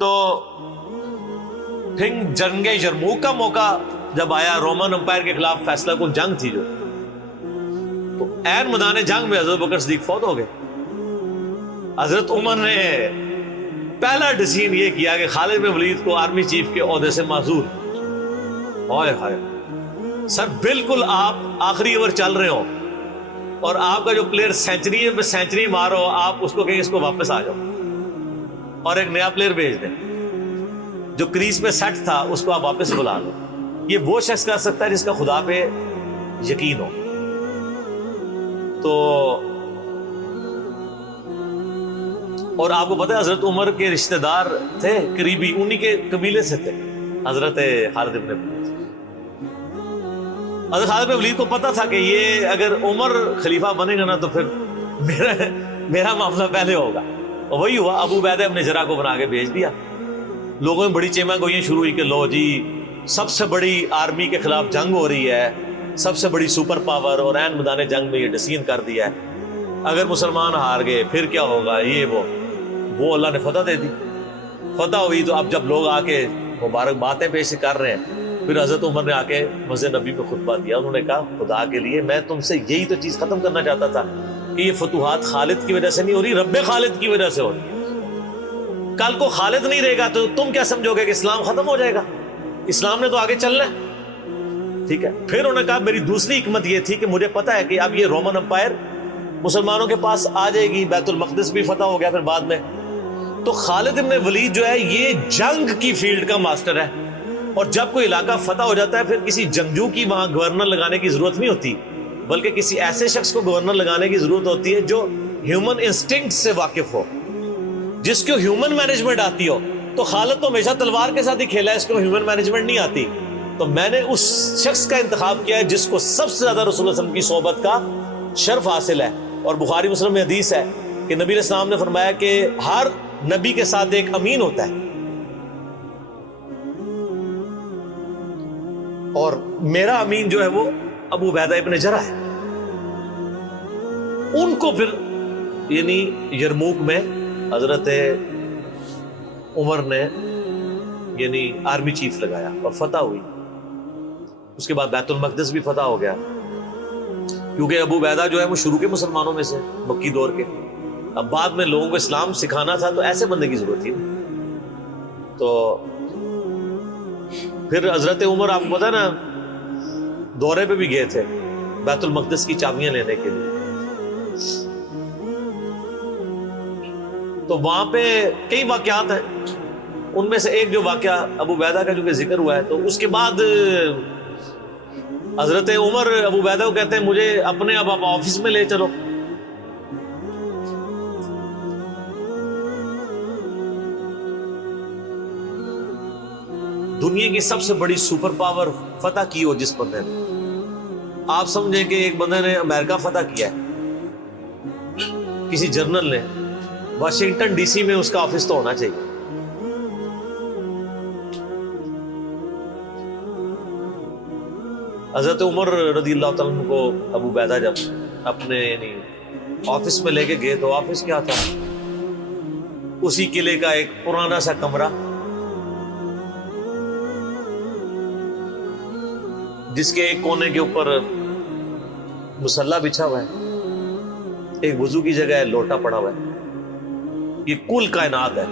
تو پھر جنگ یرموک کا موقع جب آیا، رومن امپائر کے خلاف فیصلہ کن جنگ تھی جو، تو عین میدان جنگ میں حضرت بکر صدیق فوت ہو گئے. حضرت عمر نے پہلا ڈیسیژن یہ کیا کہ خالد بن ولید کو آرمی چیف کے عہدے سے معزول. ہائے ہائے سر، بالکل آپ آخری اوور چل رہے ہو اور آپ کا جو پلیئر سینچری پہ سینچری مارو، آپ اس کو کہیں اس کو واپس آ جاؤ اور ایک نیا پلیئر بھیج دیں. جو کریز پہ سیٹ تھا اس کو آپ واپس بلا لو. یہ وہ شخص کر سکتا ہے جس کا خدا پہ یقین ہو. تو اور آپ کو پتہ ہے حضرت عمر کے رشتہ دار تھے قریبی، انہی کے قبیلے سے تھے حضرت خالد بن ولید. حضرت خالد بن ولید کو پتا تھا کہ یہ اگر عمر خلیفہ بنے گا نا تو پھر میرا معاملہ پہلے ہوگا. اور وہی ہوا، ابو عبیدہ ابن جراح کو بنا کے بھیج دیا. لوگوں میں بڑی چیمہ گوئیاں شروع ہوئی کہ لو جی سب سے بڑی آرمی کے خلاف جنگ ہو رہی ہے، سب سے بڑی سپر پاور، اور عین میدان جنگ میں یہ ڈیسیژن کر دیا ہے اگر مسلمان ہار گئے پھر کیا ہوگا. یہ وہ اللہ نے فتح دے دی. فتح ہوئی تو اب جب لوگ آ کے مبارک باتیں پیش کر رہے ہیں، پھر حضرت عمر نے آ کے مسجد نبی میں خطبہ دیا. انہوں نے کہا خدا کے لیے میں تم سے یہی تو چیز ختم کرنا چاہتا تھا کہ یہ فتوحات خالد کی وجہ سے نہیں ہو رہی، رب خالد کی وجہ سے ہو رہی ہے. کل کو خالد نہیں رہے گا تو تم کیا سمجھو گے کہ اسلام ختم ہو جائے گا؟ اسلام نے تو آگے چلنا ہے. ٹھیک ہے. پھر انہوں نے کہا میری دوسری حکمت یہ تھی کہ مجھے پتا ہے کہ اب یہ رومن امپائر مسلمانوں کے پاس آ جائے گی، بیت المقدس بھی فتح ہو گیا پھر بعد میں. تو خالد بن ولید جو ہے یہ جنگ کی فیلڈ کا ماسٹر ہے، اور جب کوئی علاقہ فتح ہو جاتا ہے پھر کسی جنگجو کی وہاں گورنر لگانے کی ضرورت نہیں ہوتی، بلکہ کسی ایسے شخص کو گورنر لگانے کی ضرورت ہوتی ہے جو ہیومن انسٹنکٹ سے واقف ہو، جس کو ہیومن مینجمنٹ آتی ہو. تو خالد تو ہمیشہ تلوار کے ساتھ ہی کھیلا ہے، اس کو ہیومن مینجمنٹ نہیں آتی. تو میں نے اس شخص کا انتخاب کیا ہے جس کو سب سے زیادہ رسول اللہ صلی اللہ علیہ وسلم کی صحبت کا شرف حاصل ہے. اور بخاری مسلم میں حدیث ہے کہ نبی علیہ السلام نے فرمایا کہ ہر نبی کے ساتھ ایک امین ہوتا ہے، اور میرا امین جو ہے وہ ابو عبیدہ ابن جراح ہے. ان کو پھر یعنی یرموک میں حضرت عمر نے یعنی آرمی چیف لگایا اور فتح ہوئی. اس کے بعد بیت المقدس بھی فتح ہو گیا، کیونکہ ابو عبیدہ جو ہے وہ شروع کے مسلمانوں میں سے مکی دور کے. اب بعد میں لوگوں کو اسلام سکھانا تھا تو ایسے بندے کی ضرورت تھی. تو پھر حضرت عمر آپ کو پتا نا دورے پہ بھی گئے تھے بیت المقدس کی چابیاں لینے کے لیے. تو وہاں پہ کئی واقعات ہیں، ان میں سے ایک جو واقعہ ابو عبیدہ کا جو کہ ذکر ہوا ہے، تو اس کے بعد حضرت عمر ابو عبیدہ کو کہتے ہیں مجھے اپنے اب آپ آفس میں لے چلو. دنیا کی سب سے بڑی سپر پاور فتح کی ہو جس بندے نے، آپ سمجھیں کہ ایک بندے نے امریکہ فتح کیا ہے، کسی جنرل نے، واشنگٹن ڈی سی میں اس کا آفس تو ہونا چاہیے. حضرت عمر رضی اللہ تعالیٰ عنہ کو ابو عبیدہ جب اپنے یعنی آفس میں لے کے گئے تو آفس کیا تھا؟ اسی قلعے کا ایک پرانا سا کمرہ جس کے ایک کونے کے اوپر مصلی بچھا ہوا ہے، ایک وضو کی جگہ ہے، لوٹا پڑا ہوا ہے. یہ کل کائنات ہے.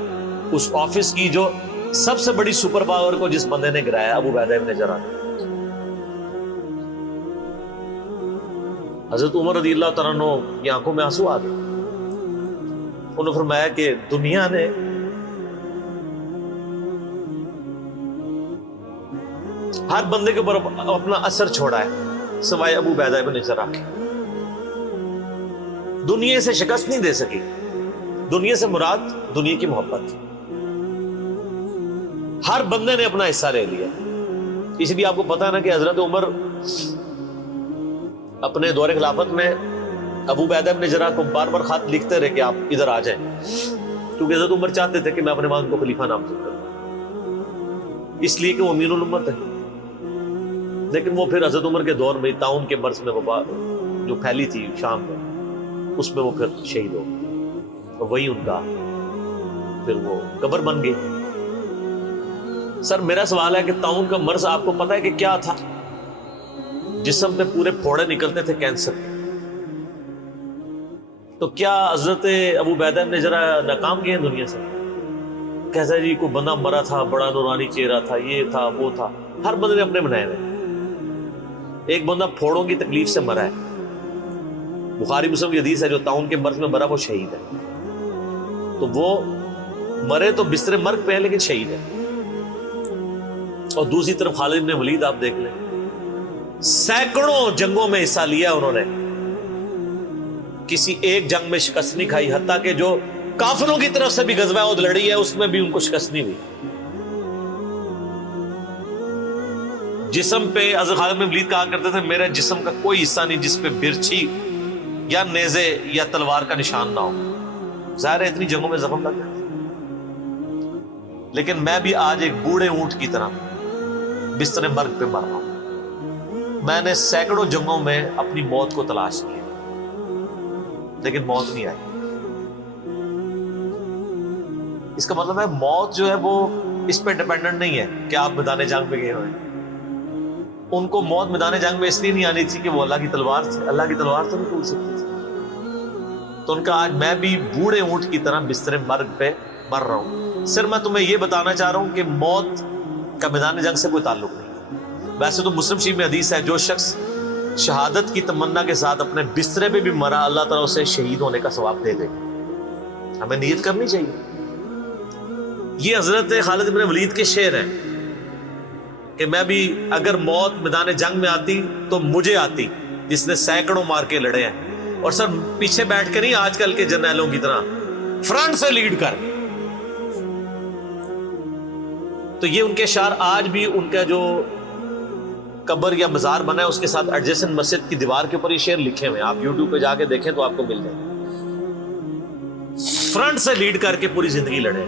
اس آفس کی جو سب سے بڑی سپر پاور کو جس بندے نے گرایا ابو عبیدہ ابن جراح نے. حضرت عمر رضی اللہ تعالیٰ عنہ کی آنکھوں میں آنسو آ گئے. انہوں نے فرمایا کہ دنیا نے ہر بندے کے اوپر اپنا اثر چھوڑا ہے سوائے ابو عبیدہ ابن جراح کے. دنیا سے شکست نہیں دے سکی. دنیا سے مراد دنیا کی محبت. ہر بندے نے اپنا حصہ لے لیا. اس لیے آپ کو پتا ہے نا کہ حضرت عمر اپنے دور خلافت میں ابو عبیدہ ابن جراح کو بار بار خط لکھتے رہے کہ آپ ادھر آ جائیں، کیونکہ حضرت عمر چاہتے تھے کہ میں اپنے والد کو خلیفہ نامزد کروں، اس لیے کہ وہ امین الامت ہے. لیکن وہ پھر حضرت عمر کے دور میں طاعون کے مرض میں وبا جو پھیلی تھی شام میں، اس میں وہ پھر شہید ہو گئے. وہی ان کا پھر وہ قبر بن گئی. سر میرا سوال ہے کہ طاعون کا مرض آپ کو پتا ہے کہ کیا تھا؟ جسم پہ پورے پھوڑے نکلتے تھے کینسر کے. تو کیا حضرت ابو عبیدہ نے ذرا ناکام کیے ہیں دنیا سے؟ کیسا جی کوئی بندہ مرا تھا، بڑا نورانی چہرہ تھا، یہ تھا وہ تھا. ہر بندے نے اپنے بنائے ہوئے. ایک بندہ پھوڑوں کی تکلیف سے مرا ہے، بخاری مسلم کی حدیث ہے، جو طاعون کے مرض میں مرا وہ شہید ہے. تو وہ مرے تو بستر مرگ پہ ہے لیکن شہید ہے. اور دوسری طرف خالد بن ولید آپ دیکھ لیں، سینکڑوں جنگوں میں حصہ لیا انہوں نے، کسی ایک جنگ میں شکست نہیں کھائی، حتیٰ کہ جو کافروں کی طرف سے بھی غزوہ احد لڑی ہے اس میں بھی ان کو شکست نہیں ہوئی. جسم پہ حضرت خالد بن ولید کہا کرتے تھے میرے جسم کا کوئی حصہ نہیں جس پہ برچھی یا نیزے یا تلوار کا نشان نہ ہو. ظاہر ہے اتنی جنگوں میں زخم لگ گئے، لیکن میں بھی آج ایک بوڑھے اونٹ کی طرح بستر مرگ پہ مر رہا ہوں. میں نے سینکڑوں جنگوں میں اپنی موت کو تلاش کیا لیکن موت نہیں آئی. اس کا مطلب ہے موت جو ہے وہ اس پہ ڈیپینڈنٹ نہیں ہے کہ آپ میدان جنگ میں گئے ہوئے. ان کو موت میدان جنگ میں اس لیے نہیں آنی تھی کہ وہ اللہ کی تلوار تھی، اللہ کی تلوار تو نہیں ٹوٹ سکتی تھی. تو ان کا آج میں بھی بوڑھے اونٹ کی طرح بستر مرگ پہ مر رہا ہوں. صرف میں تمہیں یہ بتانا چاہ رہا ہوں کہ موت کا میدان جنگ سے کوئی تعلق نہیں. ویسے تو مسلم شریف میں حدیث ہے جو شخص شہادت کی تمنا کے ساتھ اپنے بسترے پہ بھی مرا اللہ تعالیٰ اسے شہید ہونے کا ثواب دے دے. ہمیں نیت کرنی چاہیے. یہ حضرت خالد بن ولید کے شعر ہیں کہ میں بھی اگر موت میدان جنگ میں آتی تو مجھے آتی جس نے سینکڑوں مار کے لڑے ہیں. اور سر پیچھے بیٹھ کے نہیں آج کل کے جرنیلوں کی طرح، فرنٹ سے لیڈ کر. تو یہ ان کے اشعار آج بھی ان کا جو قبر یا مزار بنا ہے اس کے ساتھ ایڈجسنٹ مسجد کی دیوار کے اوپر یہ شعر لکھے ہوئے ہیں. آپ یوٹیوب پہ جا کے دیکھیں تو آپ کو مل جائے. فرنٹ سے لیڈ کر کے پوری زندگی لڑے.